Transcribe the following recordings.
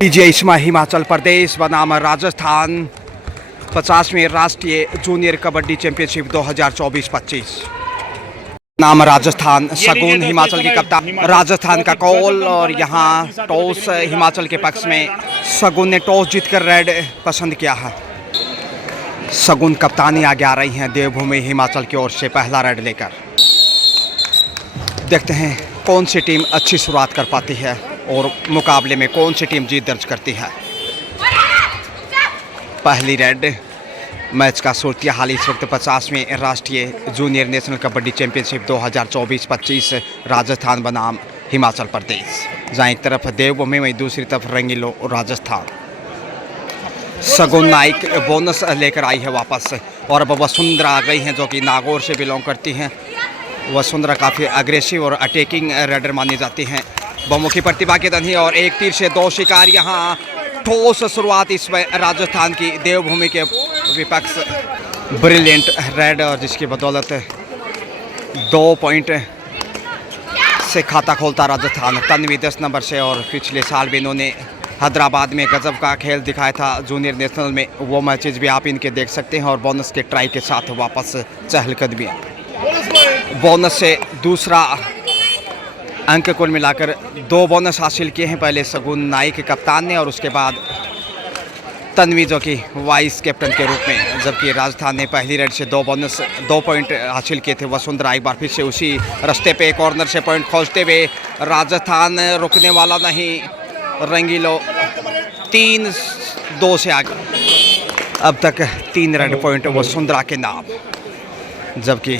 लीजिए इसमें हिमाचल प्रदेश बनाम राजस्थान 50वें राष्ट्रीय जूनियर कबड्डी चैंपियनशिप 2024-25 नाम राजस्थान सगुन हिमाचल की कप्तान राजस्थान का कॉल और यहाँ टॉस हिमाचल के पक्ष में सगुन ने टॉस जीतकर रेड पसंद किया है। सगुन कप्तानी आगे आ रही हैं देवभूमि हिमाचल की ओर से पहला रेड लेकर। देखते हैं कौन सी टीम अच्छी शुरुआत कर पाती है और मुकाबले में कौन सी टीम जीत दर्ज करती है। पहली रेड मैच का सूरत हाल इस वक्त 50वें राष्ट्रीय junior national kabaddi championship 2024-25 Rajasthan बनाम हिमाचल प्रदेश। जहाँ एक तरफ देवभूमि में दूसरी तरफ रंगीलो राजस्थान। सगुन नाइक बोनस लेकर आई है वापस और अब वसुंधरा आ गई हैं जो कि नागौर से बिलोंग करती हैं। वसुंधरा काफ़ी अग्रेसिव और अटैकिंग रेडर मानी जाती हैं। बहुमुखी प्रतिभा के धनी और एक तीर से दो शिकार। यहाँ ठोस शुरुआत इसमें राजस्थान की देवभूमि के विपक्ष ब्रिलियंट रेड और जिसकी बदौलत 2 पॉइंट से खाता खोलता राजस्थान। तन्वी 10 नंबर से और पिछले साल भी इन्होंने हैदराबाद में गजब का खेल दिखाया था जूनियर नेशनल में। वो मैचेस भी आप इनके देख सकते हैं और बोनस के ट्राई के साथ वापस चहलकदमी। बोनस से दूसरा अंक कुल मिलाकर 2 बोनस हासिल किए हैं। पहले सगुन नाइक कप्तान ने और उसके बाद तन्वी जो कि वाइस कैप्टन के रूप में। जबकि राजस्थान ने पहली रेड से 2 पॉइंट हासिल किए थे। वसुंधरा एक बार फिर से उसी रास्ते पे कॉर्नर से पॉइंट खोजते हुए राजस्थान रुकने वाला नहीं। रंगीलो 3-2 से आगे। अब तक 3 रेड पॉइंट वसुंधरा के नाम। जबकि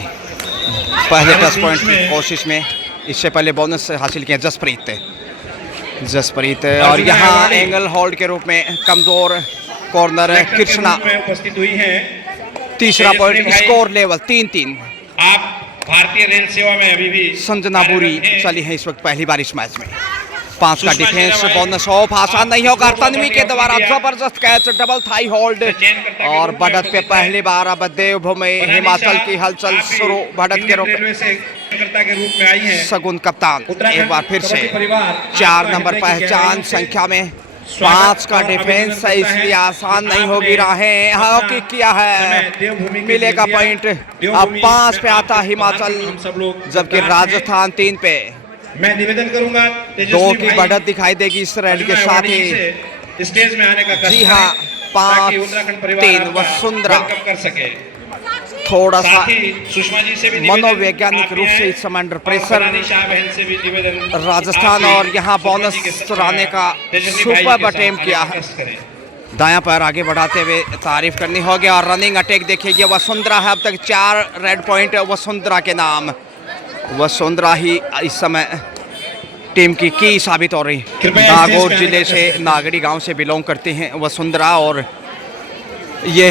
पहले 10 पॉइंट की कोशिश में इससे पहले बोनस हासिल किया जसप्रीत और यहाँ एंगल होल्ड के रूप में कमजोर कॉर्नर कृष्णा उपस्थित हुई है। तीसरा पॉइंट स्कोर लेवल 3-3। आप भारतीय रेल सेवा में अभी भी संजना बुरी चली है इस वक्त पहली बार इस मैच में। 5 का डिफेंस बोनस ऑफ आसान नहीं होगा। तन्वी के द्वारा जबरदस्त कैच डबल थाई होल्ड और बढ़त पे पहली बार अब देवभूमि हिमाचल की हलचल शुरू। बढ़त के रूप में आई है सगुन कप्तान एक बार फिर से 4 नंबर पहचान संख्या में। 5 का डिफेंस है इसलिए आसान नहीं होगी राहें। हॉकी किया है मिलेगा पॉइंट। अब 5 पे आता हिमाचल जबकि राजस्थान 3 पे। मैं निवेदन करूंगा 2 की बढ़त दिखाई देगी इस रेड के साथ ही। स्टेज में आने का जी हाँ 5-3 वसुंधरा कर सके। थोड़ा सा सुषमा जी से भी मनोवैज्ञानिक रूप से इस समय अंडर प्रेशर राजस्थान और यहाँ बोनस चुराने का सुपर अटेम्प्ट किया है। दायां पैर आगे बढ़ाते हुए तारीफ करनी होगी और रनिंग अटैक देखिए वसुंधरा है। अब तक 4 रेड पॉइंट वसुंधरा के नाम। वसुंधरा ही इस समय टीम की साबित हो रही। नागौर जिले से नागड़ी गांव से बिलोंग करती हैं वसुंधरा और ये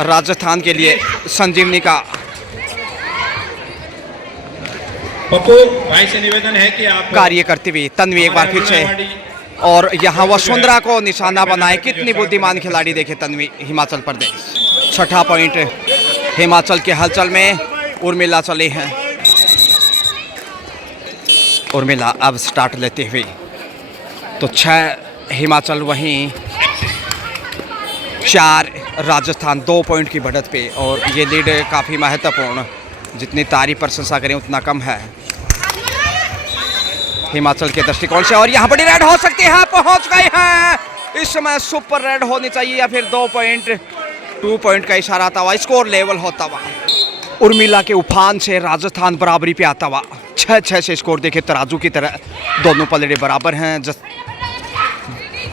राजस्थान के लिए संजीवनी का भाई से निवेदन है कि आप कार्य करती हुई। तन्वी एक बार फिर से और यहाँ वसुंधरा को निशाना बनाए। कितनी बुद्धिमान खिलाड़ी देखे तन्वी हिमाचल प्रदेश। 6ठा पॉइंट हिमाचल के हलचल में उर्मिला चली हैं। उर्मिला अब स्टार्ट लेते हुए तो 6 हिमाचल वहीं 4 राजस्थान 2 पॉइंट की बढ़त पे और ये लीड काफ़ी महत्वपूर्ण। जितनी तारीफ प्रशंसा करें उतना कम है हिमाचल के दृष्टिकोण से। और यहाँ बड़ी रेड हो सकती है। पहुँच गए हैं इस समय सुपर रेड होनी चाहिए या फिर 2 पॉइंट का इशारा आता हुआ स्कोर लेवल होता हुआ। उर्मिला के उफान से राजस्थान बराबरी पे आता हुआ। 6-6 से स्कोर देखे तराजू की तरह दोनों पलड़े बराबर हैं।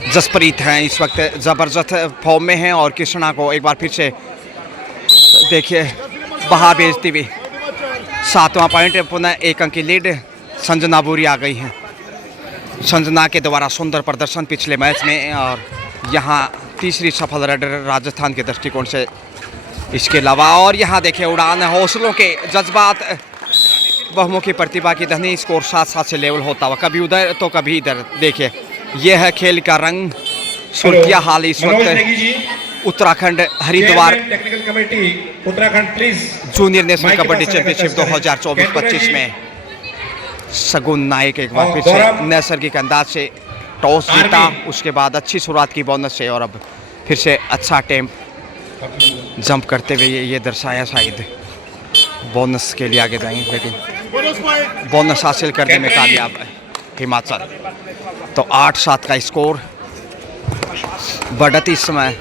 जसप्रीत हैं इस वक्त ज़बरदस्त फॉर्म में हैं और कृष्णा को एक बार फिर से देखिए बाहर भेजती हुई। 7वां पॉइंट पुनः 1 अंक की लीड। संजना बुरी आ गई हैं। संजना के द्वारा सुंदर प्रदर्शन पिछले मैच में और यहाँ तीसरी सफल रेडर राजस्थान के दृष्टिकोण से। इसके अलावा और यहाँ देखिए उड़ान हौसलों के जज्बात बहुमुखी प्रतिभा की धनी। स्कोर 7-7 से लेवल होता हुआ कभी उधर तो कभी इधर। देखिए यह है खेल का रंग। सूरत हाल इस वक्त Uttarakhand Haridwar Uttarakhand please junior national kabaddi championship 2024-25 में सगुन नाइक एक बार फिर से नैसर्गिक अंदाज से टॉस जीता, आर्मी। उसके बाद अच्छी शुरुआत की बोनस से और अब फिर से अच्छा अटेम्प्ट जंप करते हुए ये दर्शाया शायद बोनस के लिए आगे जाएंगे, लेकिन बोनस हासिल करने में कामयाब है हिमाचल। तो 8-7 का स्कोर, बढ़त इस समय,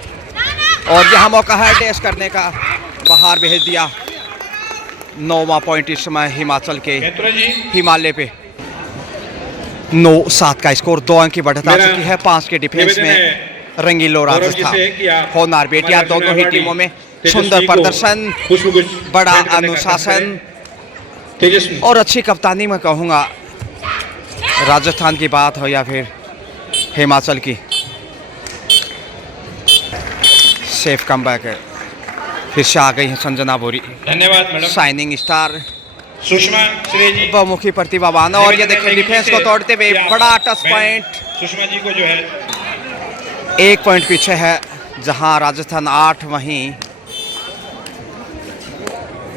और यहाँ मौका है डैश करने का, बाहर भेज दिया। 9वां पॉइंट इस समय हिमाचल के कैतुरा जी हिमालय पे। 9-7 का स्कोर, 2 अंक की बढ़त आ मेरा चुकी है। 5 के डिफेंस निवेदन में रंगीलो गौरव जी राजस्थान, से कि आप होनार बेटिया, हमारे दोनों ही अवार्डी टीमों में तेजस्वी सुंदर को प्रदर्शन, पुष्पगुच्छ बड़ा भेंट करने का अनुशासन तेजस्वी और अच्छी कप्तानी में कहूँगा। राजस्थान की बात हो या फिर हिमाचल की, सेफ कमबैक है। फिर से आ गई है संजना बोरी, धन्यवाद madam. Shining star, Sushma Shri ji बहुमुखी प्रतिभावान, और ये देखिए डिफेंस को तोड़ते हुए बड़ा टच पॉइंट। सुषमा जी को जो है 1 पॉइंट पीछे है, जहां राजस्थान 8, वहीं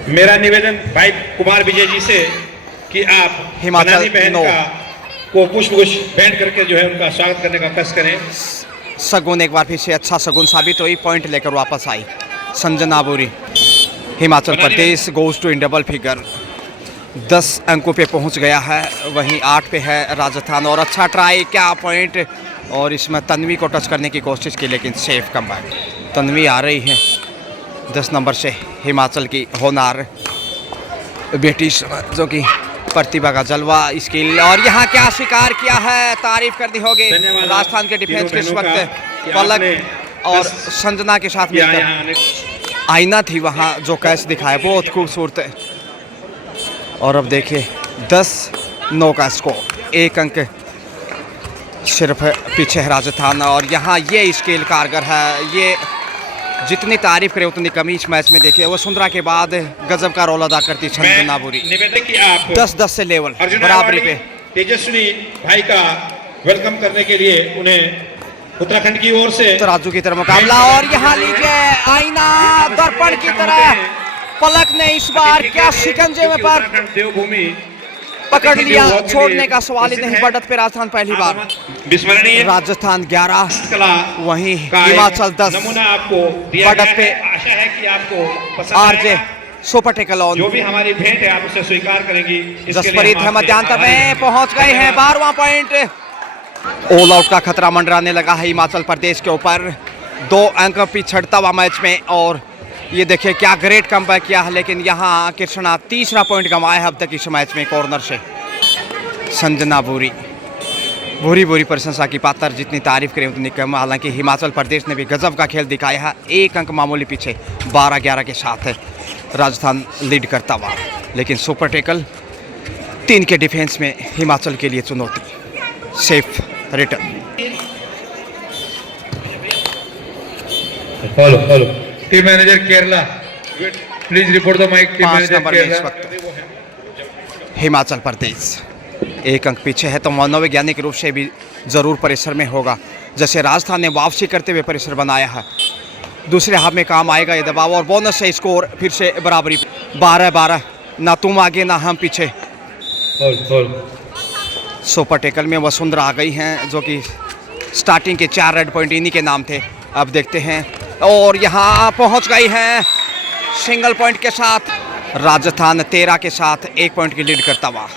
मेरा निवेदन भाई कुमार विजय जी से कि आप हिमाचल बनानी बहन 9 को पुष्पगुच्छ भेंट करके जो है उनका स्वागत करने का कष्ट करें। सगुन एक बार फिर से अच्छा सगुन साबित हुई, पॉइंट लेकर वापस आई Sanjana Bori. Himachal Pradesh goes to in double figure, 10 अंकों पे पहुंच गया है, वहीं 8 पे है राजस्थान। और अच्छा ट्राई, क्या पॉइंट, और इसमें तन्वी को टच करने की कोशिश की, लेकिन सेफ कमबैक। तन्वी आ रही है 10 नंबर से, हिमाचल की होनार बेटी जो कि प्रतिभा का जलवा, स्किल, और यहाँ क्या शिकार किया है, तारीफ करनी होगी धन्यवाद राजस्थान के डिफेंस के इस तीनों बहनों वक्त। का कि पलक आपने और बस संजना के साथ यहाँ मिलकर आने आईना थी वहाँ जो कैच दिखाया, बहुत खूबसूरत है। और अब देखिए 10-9 का स्कोर, 1 अंक सिर्फ पीछे है राजस्थान। और यहाँ ये स्केल कारगर है, ये जितनी तारीफ करे उतनी कमी इस मैच में। देखिए वसुंधरा के बाद गजब का रोल अदा करती संजना बोरी, निवेदन कि आप 10-10 से लेवल अर्जुन बराबरी पे। तेजस्वी भाई का वेलकम करने के लिए उन्हें उत्तराखंड की ओर से तराजू की तरह मुकाबला, और यहाँ लीजिए आईना दर्पण की तरह पलक ने इस बार क्या शिकंजे में पर उत्तराखंड देवभूमि पकड़ लिया, छोड़ने का सवाल ही नहीं। बढ़त पे राजस्थान पहली बार, विस्मरणीय राजस्थान 11, कला वहीं का हिमाचल 10। नमूना आपको दिया बढ़त गया पे है। आशा है कि आपको पसंद आरजे आएगा। सुपर टेकल ऑन, जो भी हमारी भेंट है आप उसे स्वीकार करेंगी। इसके लिए जसप्रीत हम अहमद आपसे जानतर आभारी में हैं। पहुंच गए हैं। 12वां पॉइंट, ऑल आउट का खतरा मंडराने लगा है हिमाचल प्रदेश के ऊपर, 2 अंक पिछड़ता हुआ मैच में। और ये देखिए क्या ग्रेट कमबैक किया है, लेकिन यहाँ कृष्णा 3रा पॉइंट गंवाया है अब तक इस मैच में कॉर्नर से। संजना बोरी बुरी प्रशंसा की पात्र, जितनी तारीफ करें उतनी कम। हालांकि हिमाचल प्रदेश ने भी गजब का खेल दिखाया है, 1 अंक मामूली पीछे 12-11 के साथ राजस्थान लीड करता हुआ, लेकिन सुपर टेकल 3 के डिफेंस में हिमाचल के लिए चुनौती। Safe return, hello team manager Kerala please report the mike. Team 5 manager number में इस केरला वक्त हिमाचल प्रदेश 1 अंक पीछे है, तो मनोवैज्ञानिक रूप से भी ज़रूर परिसर में होगा। जैसे राजस्थान ने वापसी करते हुए परिसर बनाया है, दूसरे हाफ में काम आएगा ये दबाव। और बोनस से स्कोर फिर से बराबरी, 12-12, ना तुम आगे ना हम पीछे। सुपर टेकल में वसुंधरा आ गई हैं, जो कि स्टार्टिंग के 4 रेड पॉइंट इन्हीं के नाम थे। अब देखते हैं, और यहाँ पहुँच गई हैं सिंगल पॉइंट के साथ। राजस्थान 13 के साथ 1 पॉइंट की लीड करता हुआ,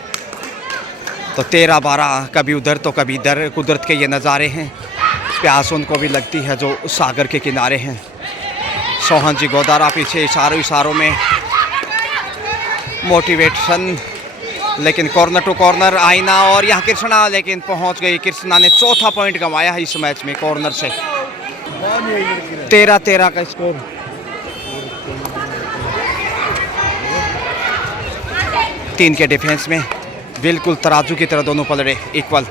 तो 13-12, कभी उधर तो कभी इधर। कुदरत के ये नज़ारे हैं, प्यास उनको भी लगती है जो सागर के किनारे हैं। सोहन जी गोदारा पीछे इशारों में मोटिवेशन, लेकिन कॉर्नर टू कॉर्नर आईना, और यहाँ कृष्णा, लेकिन पहुँच गई। कृष्णा ने 4था पॉइंट गंवाया है इस मैच में कॉर्नर से। 13-13 का स्कोर। तीन के डिफेंस में बिल्कुल तराजू की तरह दोनों पलड़े इक्वल।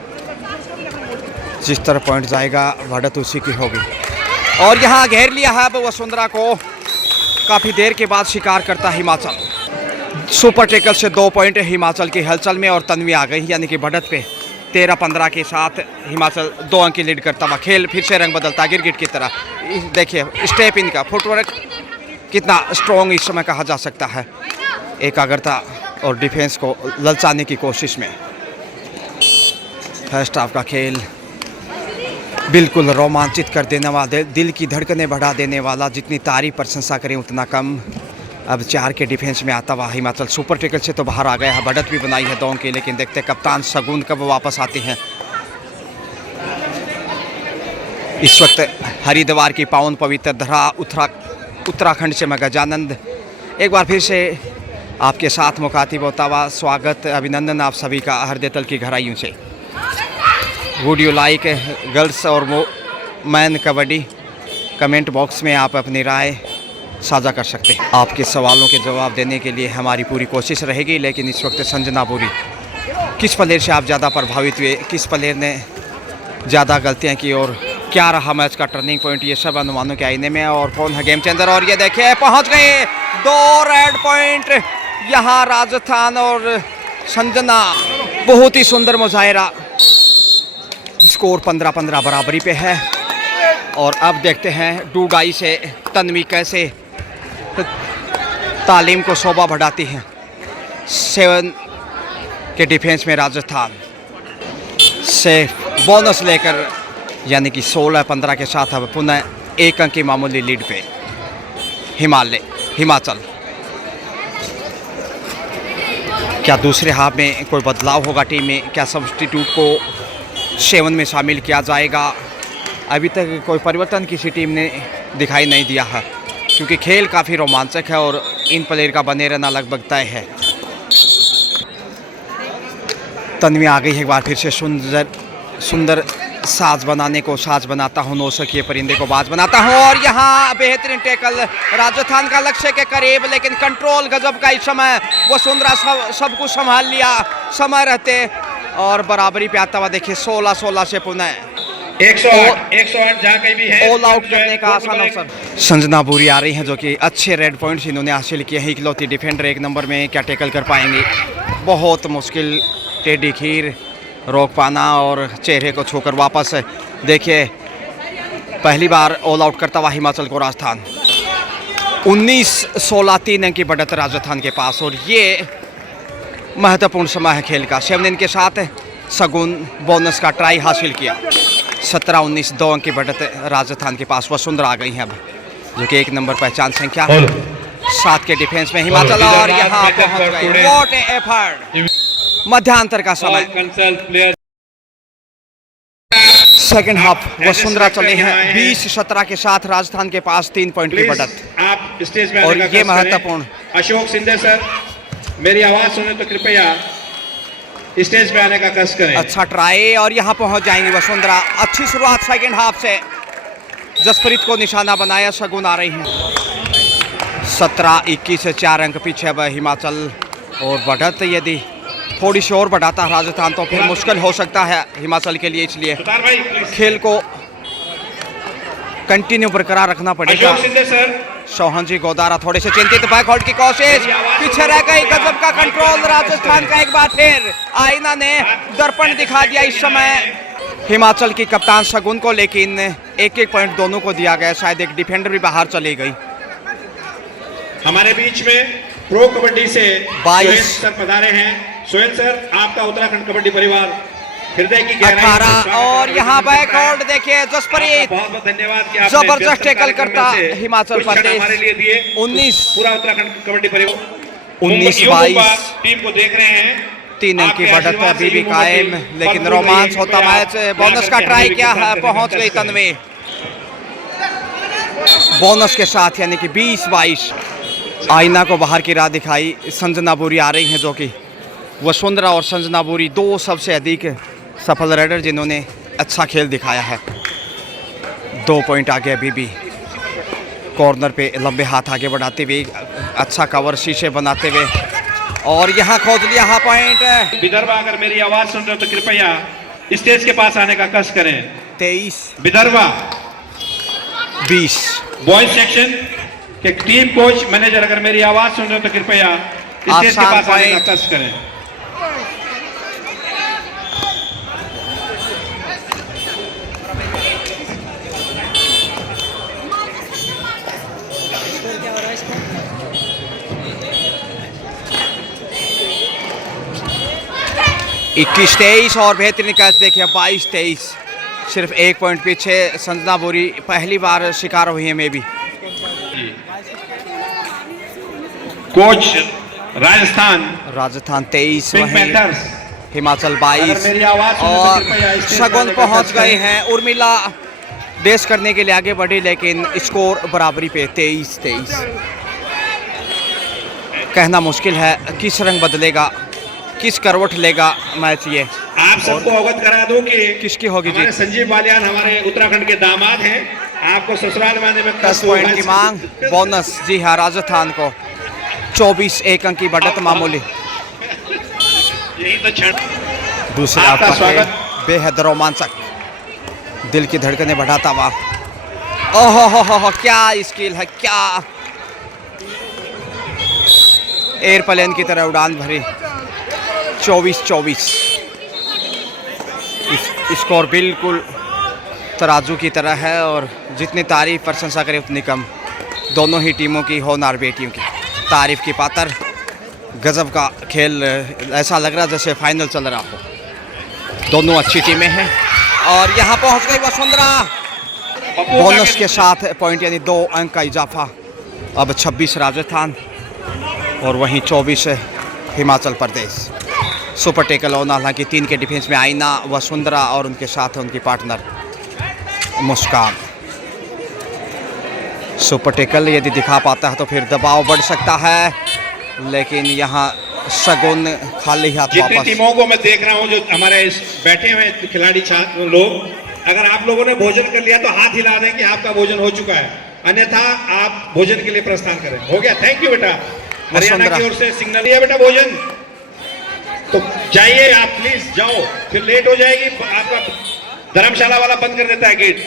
जिस तरह पॉइंट जाएगा बढ़त उसी की होगी। और यहाँ घेर लिया है अब वसुंधरा को, काफ़ी देर के बाद शिकार करता हिमाचल। सुपर टेकल से 2 पॉइंट हिमाचल की हलचल में, और तन्वी आ गई, यानी कि बढ़त पे 13-15 के साथ हिमाचल 2 अंक की लीड करता हुआ। खेल फिर से रंग बदलता गिरगिट की तरह। देखिए स्टेप इनका फुटवर्क कितना स्ट्रॉन्ग इस समय कहा जा सकता है, एकाग्रता और डिफेंस को ललचाने की कोशिश में। फर्स्ट हाफ का खेल बिल्कुल रोमांचित कर देने वाला, दिल की धड़कनें बढ़ा देने वाला, जितनी तारीफ प्रशंसा करें उतना कम। अब 4 के डिफेंस में आता हुआ हिमाचल सुपर टैकल से तो बाहर आ गया है, बढ़त भी बनाई है दोनों की, लेकिन देखते कप्तान शगुन कब वापस आते हैं। इस वक्त हरिद्वार की पावन पवित्र धरा उत्तराखंड से मैं गजानंद एक बार फिर से आपके साथ मुखातिब होता हुआ स्वागत अभिनंदन आप सभी का हृदय तल की गहराइयों से। वुड यू लाइक गर्ल्स और मैन कबड्डी? कमेंट बॉक्स में आप अपनी राय साझा कर सकते हैं। आपके सवालों के जवाब देने के लिए हमारी पूरी कोशिश रहेगी, लेकिन इस वक्त संजना बोरी, किस प्लेयर से आप ज़्यादा प्रभावित हुए, किस प्लेयर ने ज़्यादा गलतियाँ की और क्या रहा मैच का टर्निंग पॉइंट, ये सब अनुमानों के आईने में। और कौन है गेम चेंजर? और ये देखिए पहुंच गए 2 रेड पॉइंट यहाँ राजस्थान और संजना। बहुत ही सुंदर मुजाहिरा, स्कोर 15-15 बराबरी पे है। और अब देखते हैं डूडाई से तन्वी कैसे तालीम को शोभा बढ़ाती हैं। 7 के डिफेंस में राजस्थान से बोनस लेकर, यानी कि 16-15 के साथ अब पुनः 1 अंक की मामूली लीड पे हिमाचल। क्या दूसरे हाफ में कोई बदलाव होगा टीम में? क्या सब्स्टिट्यूट को 7 में शामिल किया जाएगा? अभी तक कोई परिवर्तन किसी टीम ने दिखाई नहीं दिया है, क्योंकि खेल काफ़ी रोमांचक है और इन प्लेयर का बने रहना लगभग तय है। तन्वी आ गई है एक बार फिर से, सुंदर साज बनाने को साज बनाता हूँ, नौ सखिए परिंदे को बाज बनाता हूँ। और यहाँ बेहतरीन टैकल राजस्थान का लक्ष्य के करीब, लेकिन कंट्रोल गजब का इस समय वसुंधरा सब कुछ संभाल लिया समय रहते। और बराबरी पे आता हुआ देखिए 16-16 से पुनः 108 जहाँ कहीं भी है ऑल आउट करने का आसान अवसर। संजना बोरी आ रही हैं, जो कि अच्छे रेड पॉइंट्स इन्होंने हासिल किए हैं। इकलौती डिफेंडर 1 नंबर में, क्या टैकल कर पाएंगे? बहुत मुश्किल, टेढ़ी खीर रोक पाना और चेहरे को छूकर वापस। देखिए पहली बार ऑल आउट करता हुआ हिमाचल को राजस्थान। 19-16 3 अंक की बढ़त राजस्थान के पास, और ये महत्वपूर्ण समय है खेल का। 7 के साथ शगुन बोनस का ट्राई हासिल किया। 17-19 2 अंक की बढ़त राजस्थान के पास। वसुंधरा आ गई हैं अब, जो कि 1 नंबर पहचान संख्या। 7 के डिफेंस में हिमाचल, और यहाँ पहुंच गए। What A effort! मध्यांतर का समय, सेकंड हाफ वसुंधरा चले हैं 20-17 के साथ राजस्थान के पास 3 पॉइंट की बढ़त। आप स्टेज में और ये महत्वपूर्ण। अशोक सिंधे सर, मेरी आवाज सुने तो कृपया स्टेज पे आने का कष्ट करें। अच्छा ट्राई, और यहाँ पहुंच जाएंगे वसुंधरा। अच्छी शुरुआत सेकंड हाफ से, जसप्रीत को निशाना बनाया। शगुन आ रही है 17-21 से 4 अंक पीछे अब हिमाचल। और बढ़त यदि थोड़ी सी और बढ़ाता राजस्थान तो फिर मुश्किल हो सकता है हिमाचल के लिए, इसलिए खेल को कंटिन्यू बरकरार रखना पड़ेगा। सोहन जी गोदारा थोड़े से चिंतित, बैकआउट की कोशिश, पीछे रह गई। गजब का कंट्रोल राजस्थान का। एक बार फिर आईना ने दर्पण दिखा दिया इस समय हिमाचल की कप्तान शगुन को, लेकिन 1-1 पॉइंट दोनों को दिया गया। शायद एक डिफेंडर भी बाहर चली गई। हमारे बीच में प्रो कबड्डी से 22 सर पधारे हैं। सोहेल सर, आपका उत्तराखंड कबड्डी परिवार हृदय की 18, और यहाँ बैकआउट देखिए जसप्रीत, बहुत बहुत धन्यवाद कि आपने जबरदस्त टैकल करता हिमाचल प्रदेश। हमारे लिए दिए। 19 पूरा उत्तराखंड कबड्डी परिवार 19-22 टीम को देख रहे हैं। 3 अंक की बढ़त अभी भी कायम, लेकिन रोमांच होता मैच। बोनस का ट्राई किया है, पहुंच गई तन्वी बोनस के साथ, यानी कि 20-22। आईना को बाहर की राह दिखाई। संजना बोरी आ रही हैं, जो कि वसुंधरा और संजना बोरी 2 सबसे अधिक सफल राइडर जिन्होंने अच्छा खेल दिखाया है। 2 पॉइंट आगे अभी भी। कॉर्नर पे लंबे हाथ आगे बढ़ाते हुए, अच्छा कवर शीशे बनाते हुए, और यहाँ खोज लिया हा पॉइंट। विदर्भ, अगर मेरी आवाज सुन रहे हो तो कृपया स्टेज के पास आने का कष्ट करें। 23 विदर्भ 20 बॉयज सेक्शन के टीम कोच मैनेजर, अगर मेरी आवाज सुन रहे हो तो कृपया स्टेज के पास आने का कष्ट करें। इक्कीस 23 और बेहतरीन कैच देखिए 22-23। सिर्फ 1 पॉइंट पीछे संजना बोरी पहली बार शिकार हुई है मे भी। कोच राजस्थान 23 पिंक वहीं पैंथर्स। हिमाचल अगर 22 मेरी आवाज सुने तो और कृपया स्टेज शगुन पर पहुंच टच गए करें। हैं। उर्मिला रेस करने के लिए आगे बढ़ी लेकिन स्कोर बराबरी पे 23-23। कहना मुश्किल है किस रंग बदलेगा, किस करवट लेगा मैच ये। आप सबको अवगत करा दूं कि किसकी होगी हमारे जीत? संजीव बालियान हमारे उत्तराखंड के दामाद हैं। आपको ससुराल में आने में 10 पॉइंट की मांग, बोनस जी हाँ राजस्थान को। 24 1 अंक की बढ़त मामूली। यही तो क्षण। दूसरे आपका आउट पर स्वागत। बेहद रोमांचक, दिल की धड़कनें बढ़ाता हुआ। ओहो हो क्या स्किल है, क्या एयरप्लेन की तरह उड़ान भरी। 24-24 स्कोर बिल्कुल तराजू की तरह है और जितनी तारीफ प्रशंसा करें उतनी कम। दोनों ही टीमों की होनहार बेटियों की तारीफ की पात्र। गजब का खेल, ऐसा लग रहा है जैसे फाइनल चल रहा हो। दोनों अच्छी टीमें हैं और यहाँ पहुँच गई वसुंधरा बोनस के साथ पॉइंट यानी 2 अंक का इजाफा। अब 26 राजस्थान और वहीं 24 Himachal Pradesh. Super tackle on, हालांकि 3 के डिफेंस में आईना, वसुंधरा और उनके साथ उनकी पार्टनर मुस्कान। सुपर टेकल यदि दिखा पाता है तो फिर दबाव बढ़ सकता है, लेकिन यहाँ शगुन खाली हाथ जितनी वापस। टीमों को मैं देख रहा हूं जो हमारे बैठे हुए खिलाड़ी छात्र लोग, अगर आप लोगों ने भोजन कर लिया तो हाथ हिला दें कि आपका भोजन हो चुका है, अन्यथा आप भोजन के लिए प्रस्थान करें। हो गया, थैंक यू बेटा। हरियाणा की ओर से सिग्नल दिया बेटा भोजन, तो जाइए आप प्लीज जाओ, फिर लेट हो जाएगी। आपका धर्मशाला वाला बंद कर देता है गेट।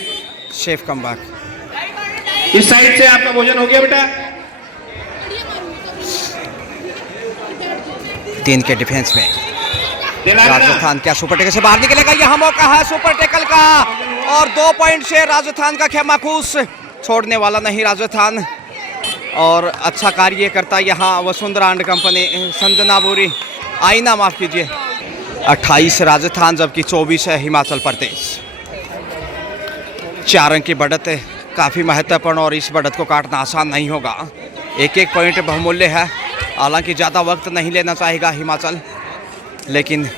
Chef come back. इस साइड से आपका भोजन हो गया बेटा। 3 के डिफेंस में दिला देना। राजस्थान क्या सुपर टेकल से बाहर निकलेगा? यहाँ मौका है सुपर टेकल का और 2 पॉइंट से राजस्थान का खेमा खुश। छोड़ने वाला नहीं राजस्थान और अच्छा कार्य करता यहाँ वसुंधरा एंड कंपनी। संजना बोरी, आईना माफ कीजिए। 28 राजस्थान जबकि 24 है हिमाचल प्रदेश। 4 अंक की बढ़त है, काफ़ी महत्वपूर्ण और इस बढ़त को काटना आसान नहीं होगा। 1-1 पॉइंट बहुमूल्य है, हालांकि ज़्यादा वक्त नहीं लेना चाहेगा हिमाचल, लेकिन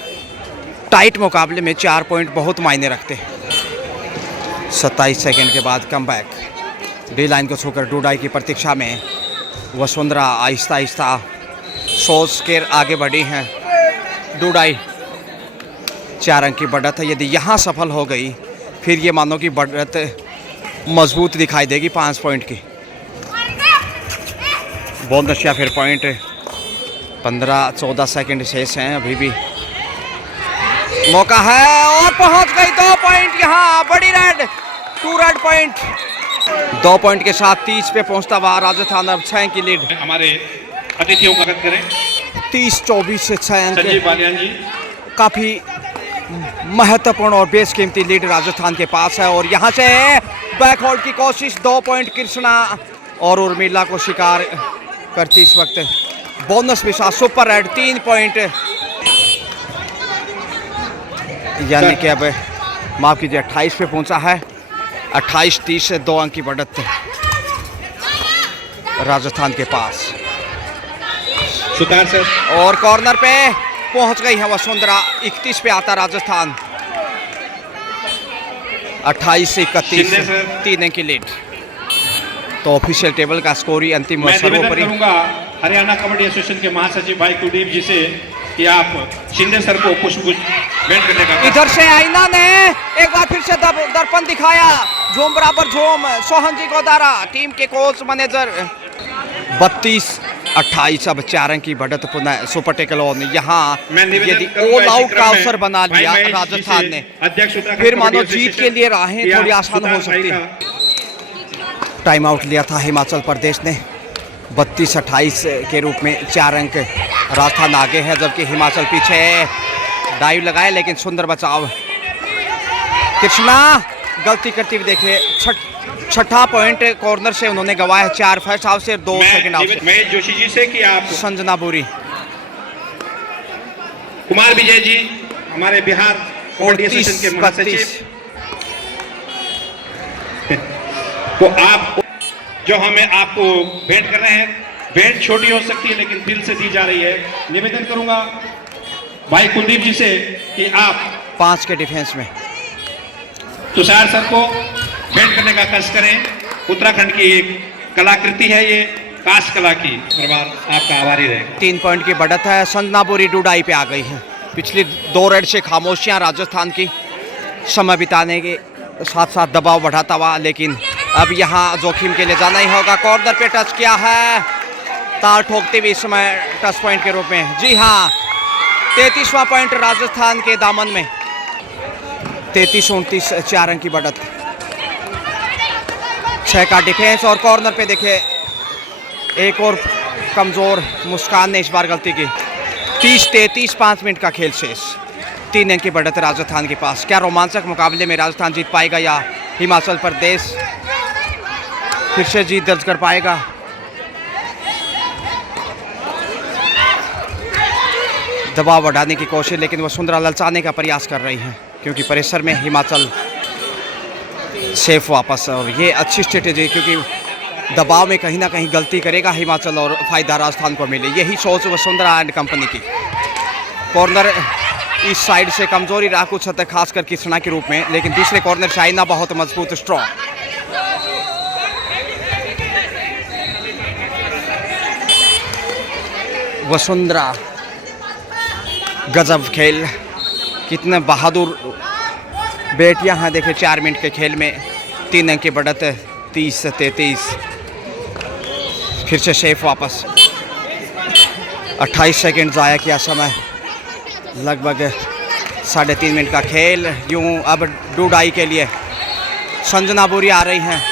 टाइट मुकाबले में 4 पॉइंट बहुत मायने रखते हैं। 27 सेकंड के बाद कम बैक, डी लाइन को छूकर डूडाई की प्रतीक्षा में वसुंधरा आहिस्ता आहिस्ता सोच के आगे बढ़ी हैं। डूडाई 4 अंक की बढ़त है, यदि यहाँ सफल हो गई फिर ये मानो कि बढ़त मजबूत दिखाई देगी 5 पॉइंट की। बोनस या फिर पॉइंट 15-14 सेकंड शेष हैं, अभी भी मौका है और पहुंच गई 2 पॉइंट। यहाँ बड़ी रेड 2 रेड पॉइंट 2 पॉइंट के साथ 30 पे पहुंचता हुआ राजस्थान अब 6 की लीड। हमारे अतिथियों का करें 30-24 से 6 संजीव अंक, बालियान जी। काफ़ी महत्वपूर्ण और बेशकीमती लीड राजस्थान के पास है। और यहाँ से बैकहोल्ड की कोशिश, 2 पॉइंट कृष्णा और उर्मिला को शिकार करती इस वक्त। बोनस के साथ सुपर रेड 3 पॉइंट, यानी कि अब माफ कीजिए 28 पे पहुंचा है। 28-30 से 2 अंक की बढ़त राजस्थान के पास। सुतार सर और कॉर्नर पे पहुंच गई है वसुंधरा। 31 पे आता राजस्थान। 28 से 31 शिंदे सर। 3 अंक की लीड। तो ऑफिशियल टेबल का स्कोर ही अंतिम व मैं निवेदन सर्वोपरि। करूंगा हरियाणा कबड्डी एसोसिएशन के महासचिव भाई कुलदीप जी से कि आप शिंदे सर को पुष्पगुच्छ भेंट करने का। इधर से आईना ने एक बार फिर से दर्पण दिखाया। झूम बराबर झूम सोहन जी गोदारा टीम के कोच मैनेजर। 32-28 अब 4 अंक की बढ़त पुनः सुपर टेकल ऑन। यहाँ यदि ऑल आउट का अवसर बना लिया राजस्थान ने फिर मानो जीत के लिए राहें थोड़ी आसान हो सकती है। टाइम आउट लिया था हिमाचल प्रदेश ने 32-28 के रूप में। 4 अंक राजस्थान आगे है जबकि हिमाचल पीछे। डाइव लगाए लेकिन सुंदर बचाव। कृष्णा गलती करती हुई देखिए, छठा पॉइंट कॉर्नर से उन्होंने गवाया। 4 फर्स्ट हाफ से 2 सेकंड हाफ से। महेश जोशी जी से कि आप संजना बोरी, कुमार विजय जी हमारे बिहार कबड्डी एसोसिएशन के महासचिव। तो आप जो हमें आपको भेंट कर रहे हैं, भेंट छोटी हो सकती है लेकिन दिल से दी जा रही है। निवेदन करूंगा भाई कुलदीप जी से कि आप 5 के डिफेंस में तुषार सर को भेंट करने का कष्ट करें। उत्तराखंड की एक कलाकृति है ये, काश कला की। परिवार आपका आभारी रहेगा। 3 पॉइंट की बढ़त है। संजना बोरी डूडाई पे आ गई है। पिछली 2 रेड से खामोशियां राजस्थान की, समय बिताने के साथ साथ दबाव बढ़ाता हुआ, लेकिन अब यहाँ जोखिम के लिए जाना ही होगा। कॉर्नर पे टच किया है, तार ठोकते हुए इस समय टच पॉइंट के रूप में। जी हाँ, 33वां पॉइंट राजस्थान के दामन में। 33-29, 4 अंक की बढ़त। 6 का डिफेंस और कॉर्नर पे देखिए एक और कमजोर मुस्कान ने इस बार गलती की। 30-33, 5 मिनट का खेल शेष। 3 अंक की बढ़त राजस्थान के पास। क्या रोमांचक मुकाबले में राजस्थान जीत पाएगा या हिमाचल प्रदेश फिर से जीत दर्ज कर पाएगा? दबाव बढ़ाने की कोशिश, लेकिन वसुंधरा ललचाने का प्रयास कर रही हैं क्योंकि परिसर में हिमाचल सेफ वापस। और ये अच्छी स्ट्रेटेजी, क्योंकि दबाव में कहीं ना कहीं गलती करेगा हिमाचल और फायदा राजस्थान को मिले, यही सोच वसुंधरा एंड कंपनी की। कॉर्नर इस साइड से कमजोरी रहा कुछ हद तक, खासकर कृष्णा के रूप में, लेकिन दूसरे कॉर्नर से आईना बहुत मजबूत स्ट्रॉन्ग। वसुंधरा गजब खेल, कितने बहादुर बेटियां हैं। देखिए 4 मिनट के खेल में 3 अंक की बढ़त, 30-33। फिर से शेफ वापस। 28 सेकंड ज़ाया किया समय, लगभग 3.5 मिनट का खेल। यूं अब डूडाई के लिए संजना बोरी आ रही हैं।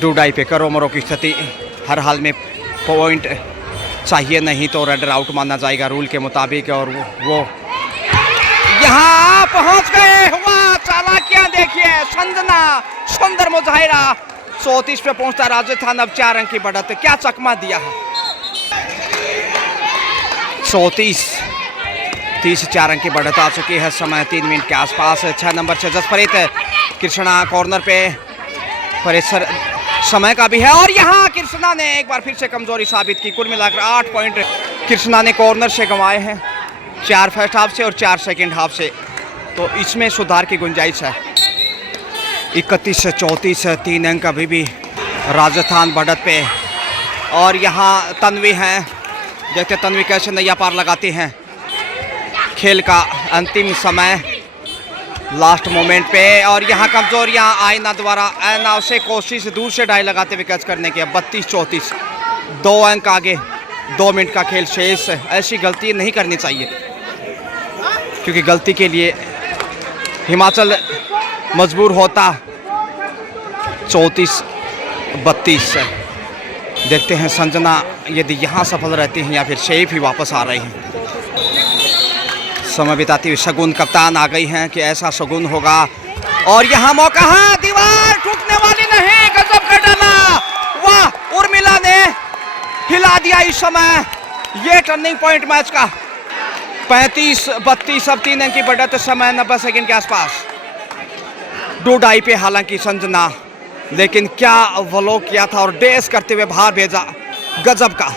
डूडाई पे करो मरो की स्थिति, हर हाल में पॉइंट चाहिए, नहीं तो रेडर आउट माना जाएगा रूल के मुताबिक। और वो यहाँ पहुंच गए। हुआ चालाकियां देखिए, संजना सुंदर मुजाहिरा। 34 पे पहुंचता राजस्थान, अब 4 अंक की बढ़त। क्या चकमा दिया है। 34, 4 अंक की बढ़त आ चुकी है। समय 3 मिनट के आसपास। 6 नंबर से जसप्रीत कृष्णा कॉर्नर पे, परिसर समय का भी है। और यहाँ कृष्णा ने एक बार फिर से कमजोरी साबित की। कुल मिलाकर 8 पॉइंट कृष्णा ने कॉर्नर से गंवाए हैं, 4 फर्स्ट हाफ से और 4 सेकंड हाफ से, तो इसमें सुधार की गुंजाइश है। 31 से 34, 3 अंक अभी भी राजस्थान बढ़त पे। और यहाँ तन्वी हैं, देखते तन्वी कैसे नैया पार लगाती हैं। खेल का अंतिम समय, लास्ट मोमेंट पे। और यहाँ कमजोरियाँ आईना द्वारा एनाव से कोशिश दूर से डाई लगाते हुए कैच करने के। 32-34, 2 अंक आगे, 2 मिनट का खेल शेष। ऐसी गलती नहीं करनी चाहिए, क्योंकि गलती के लिए हिमाचल मजबूर होता। 34-32। देखते हैं संजना यदि यहाँ सफल रहती हैं या फिर शेफ ही वापस आ रही हैं। समय बिताती हुई शगुन कप्तान आ गई हैं कि ऐसा शगुन होगा। और यहाँ मौका है, दीवार टूटने वाली नहीं, गजब कर डाला। वाह, उर्मिला ने हिला दिया इस समय। ये टर्निंग पॉइंट मैच का। 35-32, अब 3 अंक की बढ़त। समय 90 सेकंड के आसपास। डूडाई पे हालांकि संजना, लेकिन क्या वलो किया था और डेस करते हुए बाहर भेजा। गजब का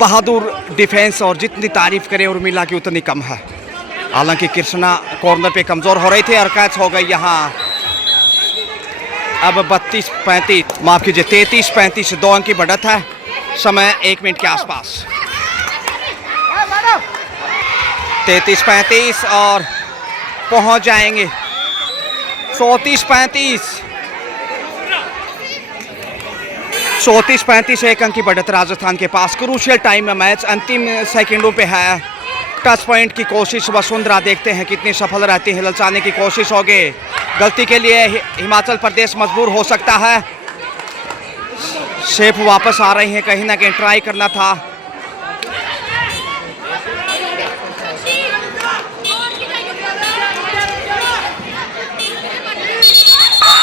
बहादुर डिफेंस, और जितनी तारीफ करें उर्मिला की उतनी कम है। हालांकि कृष्णा कॉर्नर पे कमजोर हो रही थी और कैच हो गई यहाँ। अब 32-35, माफ कीजिए 33-35, 2 अंक की बढ़त है। समय 1 मिनट के आसपास। 33-35 और पहुंच जाएंगे 34-35। 34-35, 1 अंक की बढ़त राजस्थान के पास। क्रूशियल टाइम में मैच अंतिम सेकंडों पे है। टच पॉइंट की कोशिश वसुंधरा, देखते हैं कितनी सफल रहती है। ललचाने की कोशिश होगी, गलती के लिए हिमाचल प्रदेश मजबूर हो सकता है। शेफ वापस आ रही हैं, कहीं ना कहीं ट्राई करना था।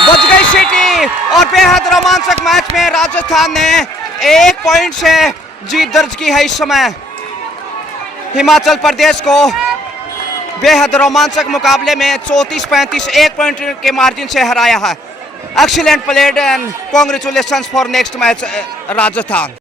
बच गई सीटी। और बेहद रोमांचक मैच में राजस्थान ने 1 पॉइंट से जीत दर्ज की है। इस समय हिमाचल प्रदेश को बेहद रोमांचक मुकाबले में 34-35 एक पॉइंट के मार्जिन से हराया है। Excellent played and congratulations for next match Rajasthan.